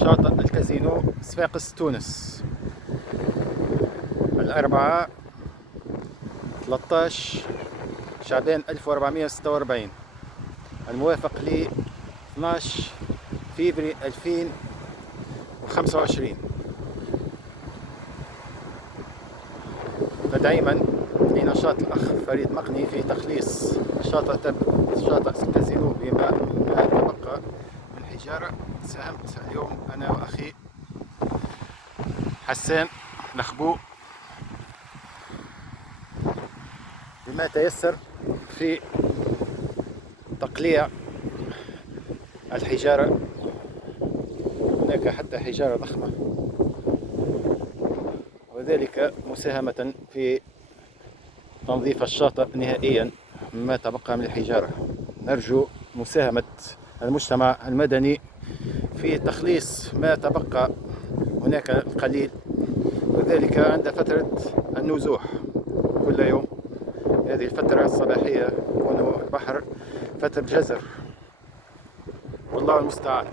شاطئ الكازينو صفاقس تونس. الأربعاء 13 شعبان 1446، الموافق ل 12 فبراير 2025. تدعيما لنشاط الأخ فريد مقني في تخليص شاطئ الكازينو بما تبقى من حجارة، ساهمت اليوم أنا وأخي حسان نخبو بما تيسر في تقليع الحجارة. هناك حتى حجارة ضخمة، وذلك مساهمة في تنظيف الشاطئ نهائيا مما تبقى من الحجارة. نرجو مساهمة المجتمع المدني في تخليص ما تبقى هناك القليل، وذلك عند فترة النزوح كل يوم. هذه الفترة الصباحية يكون البحر فترة جزر، والله المستعان.